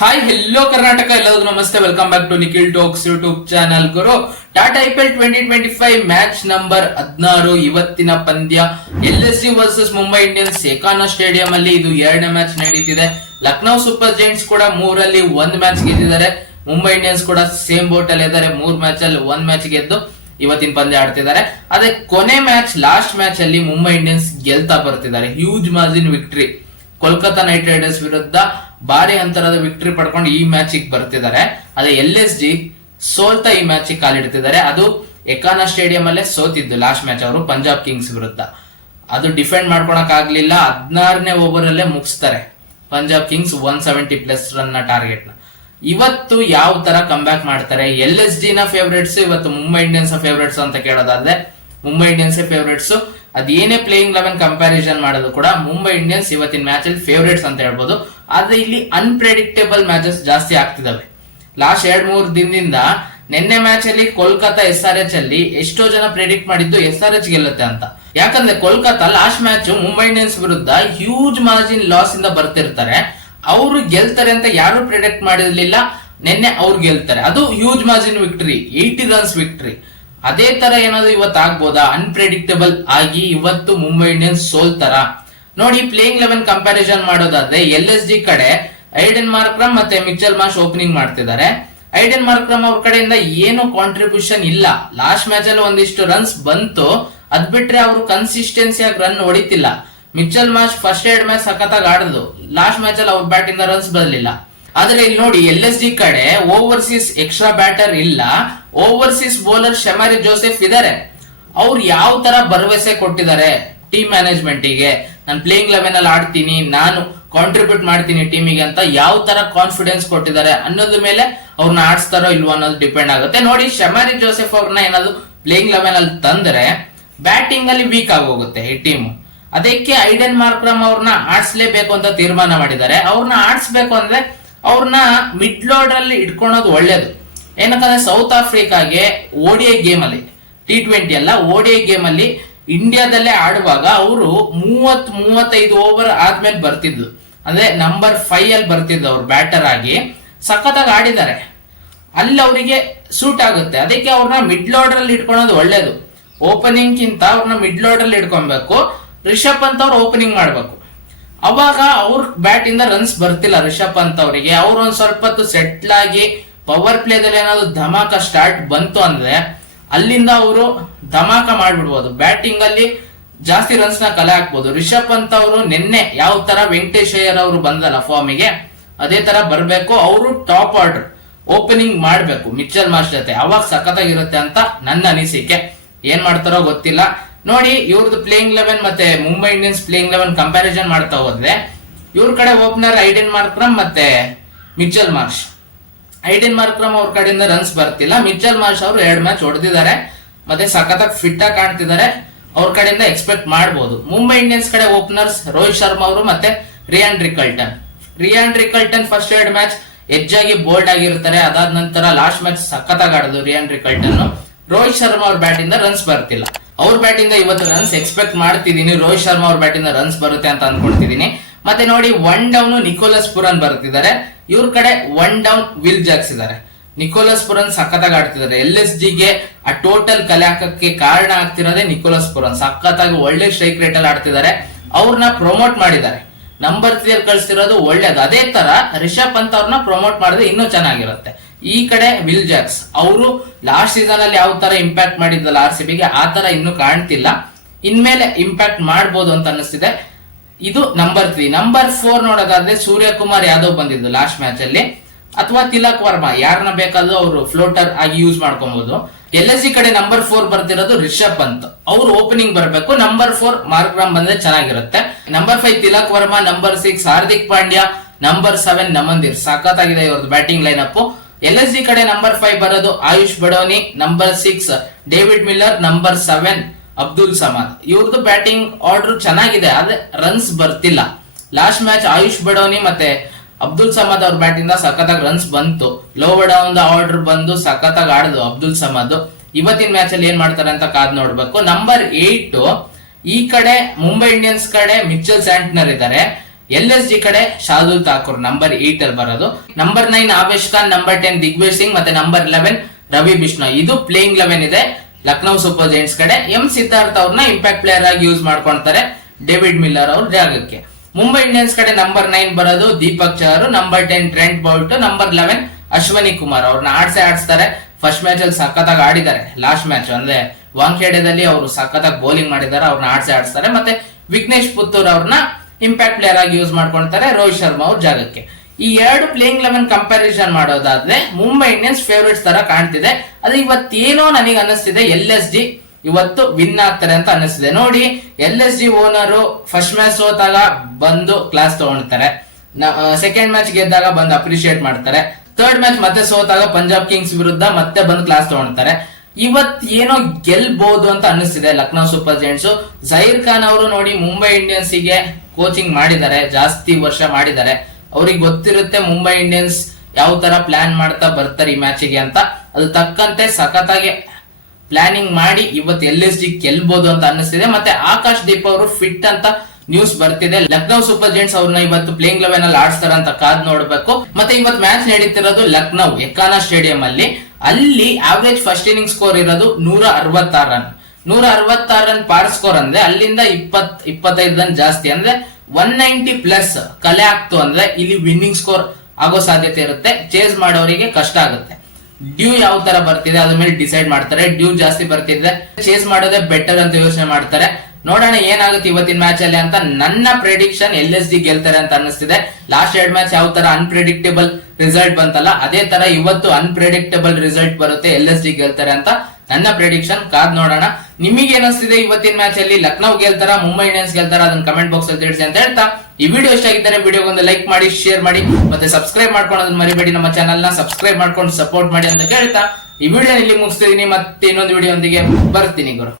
Hi hello Karnataka, ಎಲ್ಲರಿಗೂ ನಮಸ್ತೆ. Welcome back to Nikhil talks YouTube channel. ಗುರು, ಟಾಟಾ ಐಪಿಎಲ್ 2025 ಮ್ಯಾಚ್ ನಂಬರ್ 16 ಇವತ್ತಿನ ಪಂದ್ಯ LSG versus Mumbai Indians Ekana stadium ಅಲ್ಲಿ ಇದು ಎರಡನೇ ಮ್ಯಾಚ್ ನಡೀತಿದೆ. ಲಕ್ನೋ ಸೂಪರ್ ಜೈಂಟ್ಸ್ ಕೂಡ 3ರಲ್ಲಿ 1 ಮ್ಯಾಚ್ ಗೆದ್ದಿದ್ದಾರೆ. ಮುಂಬೈ ಇಂಡಿಯನ್ಸ್ ಕೂಡ ಸೇಮ್ ಬೋಟ್ ಅಲ್ಲಿ ಇದ್ದಾರೆ, 3 ಮ್ಯಾಚ್ ಅಲ್ಲಿ 1 ಮ್ಯಾಚ್ ಗೆದ್ದು ಇವತ್ತಿನ ಪಂದ್ಯ ಆಡ್ತಿದ್ದಾರೆ. ಅದೇ ಕೊನೆ ಮ್ಯಾಚ್, ಲಾಸ್ಟ್ ಮ್ಯಾಚ್ ಅಲ್ಲಿ ಮುಂಬೈ ಇಂಡಿಯನ್ಸ್ ಗೆಲ್ತಾ ಬರ್ತಿದ್ದಾರೆ. Huge margin victory, Kolkata night Riders ವಿರುದ್ಧ ಭಾರಿ ಅಂತರದ ವಿಕ್ಟರಿ ಪಡ್ಕೊಂಡು ಈ ಮ್ಯಾಚ್ ಬರ್ತಿದ್ದಾರೆ. ಅದೇ LSG ಸೋಲ್ತಾ ಈ ಮ್ಯಾಚ್ ಕಾಲಿಡ್ತಿದ್ದಾರೆ. ಅದು ಎಕಾನಾ ಸ್ಟೇಡಿಯಂ ಅಲ್ಲೇ ಸೋತಿದ್ದು ಲಾಸ್ಟ್ ಮ್ಯಾಚ್ ಅವರು ಪಂಜಾಬ್ ಕಿಂಗ್ಸ್ ವಿರುದ್ಧ. ಅದು ಡಿಫೆಂಡ್ ಮಾಡ್ಕೊಳಕ್ ಆಗ್ಲಿಲ್ಲ, 16ನೇ ಓವರ್ ಅಲ್ಲೇ ಮುಗಿಸ್ತಾರೆ ಪಂಜಾಬ್ ಕಿಂಗ್ಸ್ 170+ ರನ್ ನ ಟಾರ್ಗೆಟ್ ನ. ಇವತ್ತು ಯಾವ ತರ ಕಮ್ ಬ್ಯಾಕ್ ಮಾಡ್ತಾರೆ? LSG ನ ಫೇವರೇಟ್ಸ್ ಇವತ್ತು ಮುಂಬೈ ಇಂಡಿಯನ್ಸ್ ಫೇವರೇಟ್ಸ್ ಅಂತ ಕೇಳೋದಾದ್ರೆ ಮುಂಬೈ ಇಂಡಿಯನ್ಸ್ ಫೇವರೇಟ್ಸ್. ಅದೇನೇ ಪ್ಲೇಯಿಂಗ್ 11 ಕಂಪ್ಯಾರಿಸನ್ ಮಾಡೋದು ಕೂಡ ಮುಂಬೈ ಇಂಡಿಯನ್ಸ್ ಇವತ್ತಿನ ಮ್ಯಾಚ್ ಅಲ್ಲಿ ಫೇವರೇಟ್ಸ್ ಅಂತ ಹೇಳ್ಬೋದು. ಆದ್ರೆ ಇಲ್ಲಿ ಅನ್ಪ್ರೆಡಿಕ್ಟೇಬಲ್ ಮ್ಯಾಚಸ್ ಜಾಸ್ತಿ ಆಗ್ತಿದಾವೆ. ಲಾಸ್ಟ್ 2-3 ದಿನದಿಂದ ನಿನ್ನೆ ಮ್ಯಾಚ್ ಅಲ್ಲಿ ಕೋಲ್ಕತಾ SRH ಅಲ್ಲಿ ಎಷ್ಟೋ ಜನ ಪ್ರೆಡಿಕ್ಟ್ ಮಾಡಿದ್ದು SRH ಗೆಲ್ಲುತ್ತೆ ಅಂತ. ಯಾಕಂದ್ರೆ Kolkata last match Mumbai Indians ವಿರುದ್ಧ ಹ್ಯೂಜ್ ಮಾರ್ಜಿನ್ ಲಾಸ್ ಇಂದ ಬರ್ತಿರ್ತಾರೆ. ಅವರು ಗೆಲ್ತಾರೆ ಅಂತ ಯಾರು ಪ್ರೆಡಿಕ್ಟ್ ಮಾಡಿರ್ಲಿಲ್ಲ. ನಿನ್ನೆ ಅವ್ರು ಗೆಲ್ತಾರೆ, ಅದು huge margin victory, 80 runs victory. ಅದೇ ತರ ಏನಾದ್ರು ಇವತ್ತು ಆಗ್ಬೋದಾ? ಅನ್ಪ್ರೆಡಿಕ್ಟಬಲ್ ಆಗಿ ಇವತ್ತು ಮುಂಬೈ ಇಂಡಿಯನ್ಸ್ ಸೋಲ್ತಾರ? ನೋಡಿ, ಪ್ಲೇಯಿಂಗ್ 11 ಕಂಪ್ಯಾರಿಸನ್ ಮಾಡೋದಾದ್ರೆ LSG ಕಡೆ ಐಡನ್ ಮಾರ್ಕ್ರಮ್ ಮತ್ತೆ ಮಿಚೆಲ್ ಮಾರ್ಷ್ ಓಪನಿಂಗ್ ಮಾಡ್ತಿದ್ದಾರೆ. ಐಡನ್ ಮಾರ್ಕ್ರಮ್ ಅವ್ರ ಕಡೆಯಿಂದ ಏನು ಕಾಂಟ್ರಿಬ್ಯೂಷನ್ ಇಲ್ಲ. ಲಾಸ್ಟ್ ಮ್ಯಾಚ್ ಅಲ್ಲಿ ಒಂದಿಷ್ಟು ರನ್ಸ್ ಬಂತು, ಅದ್ ಬಿಟ್ರೆ ಅವರು ಕನ್ಸಿಸ್ಟೆನ್ಸಿ ಆಗಿ ರನ್ ಹೊಡಿತಿಲ್ಲ. ಮಿಚೆಲ್ ಮಾರ್ಷ್ ಫಸ್ಟ್ 2 ಮ್ಯಾಚ್ ಸಖತ್ತಾಗಿ ಆಡಿದ್ರು, ಲಾಸ್ಟ್ ಮ್ಯಾಚ್ ಅಲ್ಲಿ ಅವ್ರ ಬ್ಯಾಟ್ ಇಂದ ರನ್ಸ್ ಬರಲಿಲ್ಲ. ಆದ್ರೆ ಇಲ್ಲಿ ನೋಡಿ, LSG ಕಡೆ ಓವರ್ಸೀಸ್ ಎಕ್ಸ್ಟ್ರಾ ಬ್ಯಾಟರ್ ಇಲ್ಲ, ಓವರ್ಸೀಸ್ ಬೌಲರ್ ಶಮಾರಿ ಜೋಸೆಫ್ ಇದಾರೆ. ಅವ್ರು ಯಾವ ತರ ಭರವಸೆ ಕೊಟ್ಟಿದ್ದಾರೆ ಟೀಮ್ ಮ್ಯಾನೇಜ್ಮೆಂಟ್ ಗೆ, ನಾನು ಪ್ಲೇಯಿಂಗ್ 11 ಅಲ್ಲಿ ಆಡ್ತೀನಿ, ನಾನು ಕಾಂಟ್ರಿಬ್ಯೂಟ್ ಮಾಡ್ತೀನಿ ಟೀಮಿಗೆ ಅಂತ ಯಾವ ತರ ಕಾನ್ಫಿಡೆನ್ಸ್ ಕೊಟ್ಟಿದ್ದಾರೆ ಅನ್ನೋದ್ರ ಮೇಲೆ ಅವ್ರನ್ನ ಆಡಿಸ್ತಾರೋ ಇಲ್ವೋ ಅನ್ನೋದು ಡಿಪೆಂಡ್ ಆಗುತ್ತೆ. ನೋಡಿ, ಶಮಾರಿ ಜೋಸೆಫ್ ಅವ್ರನ್ನ ಏನಾದ್ರು ಪ್ಲೇಯಿಂಗ್ 11 ಅಲ್ಲಿ ತಂದ್ರೆ ಬ್ಯಾಟಿಂಗ್ ಅಲ್ಲಿ ವೀಕ್ ಆಗೋಗುತ್ತೆ ಈ ಟೀಮು. ಅದಕ್ಕೆ ಐಡನ್ ಮಾರ್ಕ್ರಮ್ ಅವ್ರನ್ನ ಆಡಿಸ್ಲೇಬೇಕು ಅಂತ ತೀರ್ಮಾನ ಮಾಡಿದ್ದಾರೆ. ಅವ್ರನ್ನ ಆಡಿಸ್ಬೇಕು ಅಂದ್ರೆ ಅವ್ರನ್ನ ಮಿಡ್ ಲೋಡ್ ಅಲ್ಲಿ ಇಟ್ಕೊಳೋದು ಒಳ್ಳೇದು. ಏನಂತಂದ್ರೆ ಸೌತ್ ಆಫ್ರಿಕಾಗೆ ODI ಗೇಮ್ ಅಲ್ಲಿ, T20 ಅಲ್ಲ, ODI ಗೇಮ್ ಅಲ್ಲಿ ಇಂಡಿಯಾದಲ್ಲೇ ಆಡುವಾಗ ಅವರು 30-35 ಓವರ್ ಆದ್ಮೇಲೆ ಬರ್ತಿದ್ದು, ಅಂದ್ರೆ ನಂಬರ್ 5 ಅಲ್ಲಿ ಬರ್ತಿದ್ದು ಅವ್ರು ಬ್ಯಾಟರ್ ಆಗಿ ಸಖತ್ತಾಗಿ ಆಡಿದ್ದಾರೆ. ಅಲ್ಲಿ ಅವರಿಗೆ ಸೂಟ್ ಆಗುತ್ತೆ. ಅದಕ್ಕೆ ಅವ್ರನ್ನ ಮಿಡ್ ಲೋಡರ್ ಅಲ್ಲಿ ಇಟ್ಕೊಳೋದು ಒಳ್ಳೇದು. ಓಪನಿಂಗ್ ಗಿಂತ ಅವ್ರನ್ನ ಮಿಡ್ ಲೋಡರ್ ಅಲ್ಲಿ ಇಟ್ಕೊಬೇಕು. ರಿಷಬ್ ಪಂತ್ ಅವ್ರು ಓಪನಿಂಗ್ ಮಾಡ್ಬೇಕು. ಅವಾಗ ಅವ್ರ ಬ್ಯಾಟ್ ಇಂದ ರನ್ಸ್ ಬರ್ತಿಲ್ಲ ರಿಷಬ್ ಪಂತ್ ಅವರಿಗೆ. ಅವ್ರು ಒಂದ್ ಸ್ವಲ್ಪ ಹೊತ್ತು ಸೆಟ್ಲ್ ಆಗಿ ಪವರ್ ಪ್ಲೇದಲ್ಲಿ ಏನಾದ್ರು ಧಮಾಕ ಸ್ಟಾರ್ಟ್ ಬಂತು ಅಂದ್ರೆ ಅಲ್ಲಿಂದ ಅವರು ಧಮಾಕ ಮಾಡ್ಬಿಡ್ಬೋದು. ಬ್ಯಾಟಿಂಗ್ ಅಲ್ಲಿ ಜಾಸ್ತಿ ರನ್ಸ್ ನ ಕಲೆ ಹಾಕ್ಬೋದು. ರಿಷಬ್ ಪಂತ್ ಅವರು ನಿನ್ನೆ ಯಾವ ತರ ವೆಂಕಟೇಶ್ ಅಯ್ಯರ್ ಅವರು ಬಂದಲ್ಲ ಫಾರ್ಮಿಗೆ, ಅದೇ ತರ ಬರ್ಬೇಕು. ಅವರು ಟಾಪ್ ಆರ್ಡರ್ ಓಪನಿಂಗ್ ಮಾಡ್ಬೇಕು ಮಿಚೆಲ್ ಮಾರ್ಷ್ ಜೊತೆ, ಅವಾಗ ಸಖತ್ತಾಗಿರುತ್ತೆ ಅಂತ ನನ್ನ ಅನಿಸಿಕೆ. ಏನ್ ಮಾಡ್ತಾರೋ ಗೊತ್ತಿಲ್ಲ. ನೋಡಿ, ಇವ್ರದ್ದು ಪ್ಲೇಯಿಂಗ್ 11 ಮತ್ತೆ ಮುಂಬೈ ಇಂಡಿಯನ್ಸ್ ಪ್ಲೇಯಿಂಗ್ 11 ಕಂಪ್ಯಾರಿಸನ್ ಮಾಡ್ತಾ ಹೋದ್ರೆ ಇವ್ರ ಕಡೆ ಓಪನರ್ ಐಡನ್ ಮಾರ್ಕ್ರಮ್ ಮತ್ತೆ ಮಿಚೆಲ್ ಮಾರ್ಷ್. ಐಡನ್ ಮಾರ್ಕ್ರಮ್ ಅವ್ರ ಕಡೆಯಿಂದ ರನ್ಸ್ ಬರ್ತಿಲ್ಲ. ಮಿಚೆಲ್ ಮಾರ್ಷ್ ಅವರು 2 ಮ್ಯಾಚ್ ಹೊಡೆದಿದ್ದಾರೆ ಮತ್ತೆ ಸಖತ್ತಾಗಿ ಫಿಟ್ ಆಗಿ ಕಾಣ್ತಿದ್ದಾರೆ. ಅವ್ರ ಕಡೆಯಿಂದ ಎಕ್ಸ್ಪೆಕ್ಟ್ ಮಾಡಬಹುದು. ಮುಂಬೈ ಇಂಡಿಯನ್ಸ್ ಕಡೆ ಓಪನರ್ಸ್ ರೋಹಿತ್ ಶರ್ಮಾ ಅವರು ಮತ್ತೆ rayon Rickelton first 2 match ಎಜ್ಜಾಗಿ bold ಆಗಿರ್ತಾರೆ. ಅದಾದ ನಂತರ ಲಾಸ್ಟ್ ಮ್ಯಾಚ್ ಸಖತ್ತಾಗಿ ಆಡಿದ್ರು ರಿಯಾನ್ ರಿಕಲ್ಟನ್. ರೋಹಿತ್ ಶರ್ಮಾ ಅವ್ರ ಬ್ಯಾಟ್ ಇಂದ ರನ್ಸ್ ಬರ್ತಿಲ್ಲ. ಅವ್ರ ಬ್ಯಾಟ್ ಇಂದ ಇವತ್ತು ರನ್ಸ್ ಎಕ್ಸ್ಪೆಕ್ಟ್ ಮಾಡ್ತಿದ್ದೀನಿ. ರೋಹಿತ್ ಶರ್ಮಾ ಅವ್ರ ಬ್ಯಾಟ್ ಇಂದ ರನ್ಸ್ ಬರುತ್ತೆ ಅಂತ ಅನ್ಕೊಳ್ತಿದ್ದೀನಿ. ಮತ್ತೆ ನೋಡಿ, 1 ಡೌನ್ ನಿಕೋಲಸ್ ಪುರನ್ ಬರ್ತಿದ್ದಾರೆ. ಇವ್ರ ಕಡೆ 1 ಡೌನ್ ವಿಲ್ ಜಾಕ್ಸ್ ಇದ್ದಾರೆ. ನಿಕೋಲಸ್ ಪುರನ್ ಸಖತ್ತಾಗಿ ಆಡ್ತಿದ್ದಾರೆ. LSG ಗೆ ಆ ಟೋಟಲ್ ಕಲೆ ಹಾಕಕ್ಕೆ ಕಾರಣ ಆಗ್ತಿರೋದೇ ನಿಕೋಲಸ್ ಪುರನ್. ಸಖತ್ತಾಗಿ ಒಳ್ಳೆ ಸ್ಟ್ರೈಕ್ ರೇಟ್ ಅಲ್ಲಿ ಆಡ್ತಿದ್ದಾರೆ. ಅವ್ರನ್ನ ಪ್ರಮೋಟ್ ಮಾಡಿದ್ದಾರೆ, ನಂಬರ್ 3 ಅಲ್ಲಿ ಕಳಿಸ್ತಿರೋದು ಒಳ್ಳೇದು. ಅದೇ ತರ ರಿಷಬ್ ಪಂತ್ ಅವ್ರನ್ನ ಪ್ರಮೋಟ್ ಮಾಡಿದ್ರೆ ಇನ್ನೂ ಚೆನ್ನಾಗಿರುತ್ತೆ. ಈ ಕಡೆ ವಿಲ್ ಜಾಕ್ಸ್ ಅವರು ಲಾಸ್ಟ್ ಸೀಸನ್ ಅಲ್ಲಿ ಯಾವ ತರ ಇಂಪ್ಯಾಕ್ಟ್ ಮಾಡಿದ್ದಲ್ಲ RCB ಗೆ, ಆ ತರ ಇನ್ನೂ ಕಾಣ್ತಿಲ್ಲ. ಇನ್ಮೇಲೆ ಇಂಪ್ಯಾಕ್ಟ್ ಮಾಡಬಹುದು ಅಂತ ಅನಿಸ್ತಿದೆ. ಇದು ನಂಬರ್ 3. ನಂಬರ್ 4 ನೋಡೋದಾದ್ರೆ ಸೂರ್ಯಕುಮಾರ್ ಯಾದವ್ ಬಂದಿದ್ದು ಲಾಸ್ಟ್ ಮ್ಯಾಚ್ ಅಲ್ಲಿ, ಅಥವಾ ತಿಲಕ್ ವರ್ಮಾ, ಯಾರನ್ನ ಬೇಕಾದ್ರೂ ಅವರು ಫ್ಲೋಟರ್ ಆಗಿ ಯೂಸ್ ಮಾಡ್ಕೊಬಹುದು. LSG ಕಡೆ ನಂಬರ್ 4 ಬರ್ತಿರೋದು ರಿಷಬ್ ಪಂತ್, ಅವ್ರು ಓಪನಿಂಗ್ ಬರಬೇಕು. ನಂಬರ್ 4 ಮಾರ್ಕ್ರಮ್ ಬಂದ್ರೆ ಚೆನ್ನಾಗಿರುತ್ತೆ. Number 5 Tilak Varma, number 6 Hardik Pandya, number 7 ನಮಂದಿರ್. ಸಖತ್ತಾಗಿದೆ ಇವ್ರದ್ದು ಬ್ಯಾಟಿಂಗ್ ಲೈನ್ ಅಪ್. LSG ಕಡೆ ನಂಬರ್ 5 ಬರೋದು Ayush Badoni, number 6 David Miller, number 7 Abdul Samad. ಇವ್ರದ್ದು ಬ್ಯಾಟಿಂಗ್ ಆರ್ಡರ್ ಚೆನ್ನಾಗಿದೆ, ಆದ್ರೆ ರನ್ಸ್ ಬರ್ತಿಲ್ಲ. ಲಾಸ್ಟ್ ಮ್ಯಾಚ್ ಆಯುಷ್ ಬಡೋನಿ ಮತ್ತೆ ಅಬ್ದುಲ್ ಸಮಾದ್ ಅವ್ರ ಬ್ಯಾಟ್ ಇಂದ ಸಖತ್ತಾಗಿ ರನ್ಸ್ ಬಂತು. ಲೋ ಡೌನ್ ಆರ್ಡರ್ ಬಂದು ಸಖತ್ತಾಗಿ ಆಡಿದ್ರು ಅಬ್ದುಲ್ ಸಮಾದ್. ಇವತ್ತಿನ ಮ್ಯಾಚ್ ಅಲ್ಲಿ ಏನ್ ಮಾಡ್ತಾರೆ ಅಂತ ಕಾದ್ ನೋಡ್ಬೇಕು. ನಂಬರ್ 8 ಈ ಕಡೆ ಮುಂಬೈ ಇಂಡಿಯನ್ಸ್ ಕಡೆ ಮಿಚೆಲ್ ಸ್ಯಾಂಟ್ನರ್ ಇದ್ದಾರೆ. LSG ಕಡೆ ಶಾರ್ದುಲ್ ಠಾಕೂರ್ ನಂಬರ್ 8 ಅಲ್ಲಿ ಬರೋದು. ನಂಬರ್ 9 ಆವೇಶ್ ಖಾನ್, ನಂಬರ್ 10 ದಿಗ್ವಿಜಯ್ ಸಿಂಗ್ ಮತ್ತೆ ನಂಬರ್ 11 ರವಿ ಬಿಷ್ಣೋಯ್. ಇದು ಪ್ಲೇಯಿಂಗ್ 11 ಇದೆ ಲಕ್ನೋ ಸೂಪರ್ ಜೈಂಟ್ಸ್ ಕಡೆ. ಎಂ ಸಿದ್ಧಾರ್ಥ್ ಅವ್ರನ್ನ ಇಂಪ್ಯಾಕ್ಟ್ ಪ್ಲೇಯರ್ ಆಗಿ ಯೂಸ್ ಮಾಡ್ಕೊಳ್ತಾರೆ ಡೇವಿಡ್ ಮಿಲ್ಲರ್ ಅವ್ರ ಜಾಗಕ್ಕೆ. ಮುಂಬೈ ಇಂಡಿಯನ್ಸ್ ಕಡೆ ನಂಬರ್ 9 ಬರೋದು Deepak Chahar, number 10 Trent Boult, number 11 Ashwani Kumar. ಅವ್ರನ್ನ ಆಡಿಸ್ತಾರೆ. ಫಸ್ಟ್ ಮ್ಯಾಚ್ ಅಲ್ಲಿ ಸಖತ್ತಾಗಿ ಆಡಿದ್ದಾರೆ. ಲಾಸ್ಟ್ ಮ್ಯಾಚ್ ಅಂದ್ರೆ ವಾಂಖೇಡೆದಲ್ಲಿ ಅವರು ಸಖತ್ತಾಗಿ ಬೌಲಿಂಗ್ ಮಾಡಿದ್ದಾರೆ. ಅವ್ರನ್ನ ಆಡಿಸ್ತಾರೆ. ಮತ್ತೆ ವಿಘ್ನೇಶ್ ಪುತ್ತೂರ್ ಅವ್ರನ್ನ ಇಂಪ್ಯಾಕ್ಟ್ ಪ್ಲೇಯರ್ ಆಗಿ ಯೂಸ್ ಮಾಡ್ಕೊಳ್ತಾರೆ ರೋಹಿತ್ ಶರ್ಮಾ ಅವ್ರ ಜಾಗಕ್ಕೆ. ಈ ಎರಡು ಪ್ಲೇಯಿಂಗ್ 11 ಕಂಪ್ಯಾರಿಸನ್ ಮಾಡೋದಾದ್ರೆ ಮುಂಬೈ ಇಂಡಿಯನ್ಸ್ ಫೇವರೇಟ್ಸ್ ತರ ಕಾಣ್ತಿದೆ. ಅದು ಇವತ್ತೇನೋ ನನಗೆ ಅನ್ನಿಸ್ತಿದೆ LSG ಇವತ್ತು ವಿನ್ ಆಗ್ತಾರೆ ಅಂತ ಅನ್ನಿಸ್ತಿದೆ. ನೋಡಿ, LSG ಓನರು ಫಸ್ಟ್ ಮ್ಯಾಚ್ ಸೋತಾಗ ಬಂದು ಕ್ಲಾಸ್ ತಗೊಳ್ತಾರೆ, ಸೆಕೆಂಡ್ ಮ್ಯಾಚ್ ಗೆದ್ದಾಗ ಬಂದು ಅಪ್ರಿಶಿಯೇಟ್ ಮಾಡ್ತಾರೆ, ಥರ್ಡ್ ಮ್ಯಾಚ್ ಮತ್ತೆ ಸೋತಾಗ ಪಂಜಾಬ್ ಕಿಂಗ್ಸ್ ವಿರುದ್ಧ ಮತ್ತೆ ಬಂದು ಕ್ಲಾಸ್ ತಗೊಳ್ತಾರೆ. ಇವತ್ ಏನೋ ಗೆಲ್ಬಹುದು ಅಂತ ಅನ್ನಿಸ್ತಿದೆ ಲಕ್ನೋ ಸೂಪರ್ ಜೈಂಟ್ಸ್. ಜಹೀರ್ ಖಾನ್ ಅವರು ನೋಡಿ ಮುಂಬೈ ಇಂಡಿಯನ್ಸ್ ಗೆ ಕೋಚಿಂಗ್ ಮಾಡಿದ್ದಾರೆ, ಜಾಸ್ತಿ ವರ್ಷ ಮಾಡಿದ್ದಾರೆ. ಅವ್ರಿಗೆ ಗೊತ್ತಿರುತ್ತೆ ಮುಂಬೈ ಇಂಡಿಯನ್ಸ್ ಯಾವ ತರ ಪ್ಲಾನ್ ಮಾಡ್ತಾ ಬರ್ತಾರೆ ಈ ಮ್ಯಾಚಿಗೆ ಅಂತ. ಅದು ತಕ್ಕಂತೆ ಸಖತ್ತಾಗಿ ಪ್ಲಾನಿಂಗ್ ಮಾಡಿ ಇವತ್ತು LSG ಗೆಲ್ಬಹುದು ಅಂತ ಅನ್ನಿಸ್ತಿದೆ. ಮತ್ತೆ ಆಕಾಶ್ ದೀಪ್ ಅವರು ಫಿಟ್ ಅಂತ ನ್ಯೂಸ್ ಬರ್ತಿದೆ. ಲಕ್ನೋ ಸೂಪರ್ ಜೈಂಟ್ಸ್ ಅವ್ರನ್ನ ಇವತ್ತು ಪ್ಲೇಯಿಂಗ್ 11 ಅಲ್ಲಿ ಆಡ್ಸ್ತಾರ ಅಂತ ಕಾದ್ ನೋಡ್ಬೇಕು. ಮತ್ತೆ ಇವತ್ತು ಮ್ಯಾಚ್ ನಡೀತಿರೋದು ಲಕ್ನೋ ಎಕಾನಾ ಸ್ಟೇಡಿಯಂ ಅಲ್ಲಿ. ಅಲ್ಲಿ ಆವರೇಜ್ ಫಸ್ಟ್ ಇನ್ನಿಂಗ್ ಸ್ಕೋರ್ ಇರೋದು 166 ರನ್. 166 ರನ್ ಪಾರ್ ಸ್ಕೋರ್ ಅಂದ್ರೆ ಅಲ್ಲಿಂದ 25 ರನ್ ಜಾಸ್ತಿ ಅಂದ್ರೆ 190 ಪ್ಲಸ್ ಕಲೆ ಆಗ್ತು ಅಂದ್ರೆ ಇಲ್ಲಿ ವಿನ್ನಿಂಗ್ ಸ್ಕೋರ್ ಆಗೋ ಸಾಧ್ಯತೆ ಇರುತ್ತೆ. ಚೇಸ್ ಮಾಡೋರಿಗೆ ಕಷ್ಟ ಆಗುತ್ತೆ. ಡ್ಯೂ ಯಾವ ತರ ಬರ್ತಿದೆ ಅದ್ರ ಮೇಲೆ ಡಿಸೈಡ್ ಮಾಡ್ತಾರೆ. ಡ್ಯೂ ಜಾಸ್ತಿ ಬರ್ತಿದ್ರೆ ಚೇಸ್ ಮಾಡೋದೇ ಬೆಟರ್ ಅಂತ ಯೋಚನೆ ಮಾಡ್ತಾರೆ. ನೋಡೋಣ ಏನಾಗುತ್ತೆ ಇವತ್ತಿನ ಮ್ಯಾಚ್ ಅಲ್ಲಿ ಅಂತ. ನನ್ನ ಪ್ರೆಡಿಕ್ಷನ್ LSG ಗೆಲ್ತಾರೆ ಅಂತ ಅನ್ನಿಸ್ತಿದೆ. ಲಾಸ್ಟ್ 2 ಮ್ಯಾಚ್ ಯಾವ ತರ ಅನ್ಪ್ರೆಡಿಕ್ಟೇಬಲ್ ರಿಸಲ್ಟ್ ಬಂತಲ್ಲ, ಅದೇ ತರ ಇವತ್ತು ಅನ್ಪ್ರೆಡಿಕ್ಟೇಬಲ್ ರಿಸಲ್ಟ್ ಬರುತ್ತೆ, LSG ಗೆಲ್ತಾರೆ ಅಂತ ನನ್ನ ಪ್ರೆಡಿಕ್ಷನ್. ಕಾದ್ ನೋಡೋಣ. ನಿಮಗೆ ಏನಿಸ್ತಿದೆ ಇವತ್ತಿನ ಮ್ಯಾಚ್ ಅಲ್ಲಿ ಲಕ್ನೋ ಗೆಲ್ತಾರ ಮುಂಬೈ ಇಂಡಿಯನ್ಸ್ ಗೆಲ್ತಾರ ಅದನ್ನ ಕಮೆಂಟ್ ಬಾಕ್ಸ್ ಅಲ್ಲಿ ತಿಳಿಸಿ ಅಂತ ಹೇಳ್ತಾ, ಈ ವಿಡಿಯೋ ಇಷ್ಟ ಆಗಿದ್ದರೆ ವಿಡಿಯೋಗೊಂದು ಲೈಕ್ ಮಾಡಿ, ಶೇರ್ ಮಾಡಿ, ಮತ್ತೆ ಸಬ್ಸ್ಕ್ರೈಬ್ ಮಾಡ್ಕೊಳ್ಳೋದನ್ನ ಮರಿಬೇಡಿ. ನಮ್ಮ ಚಾನಲ್ ನ ಸಬ್ಸ್ಕ್ರೈಬ್ ಮಾಡ್ಕೊಂಡು ಸಪೋರ್ಟ್ ಮಾಡಿ ಅಂತ ಕೇಳ್ತಾ ಈ ವಿಡಿಯೋ ಇಲ್ಲಿ ಮುಗಿಸ್ತಿದೀನಿ. ಮತ್ತೆ ಇನ್ನೊಂದು ವಿಡಿಯೋ ಒಂದಿಗೆ ಬರ್ತೀನಿ ಗುರು.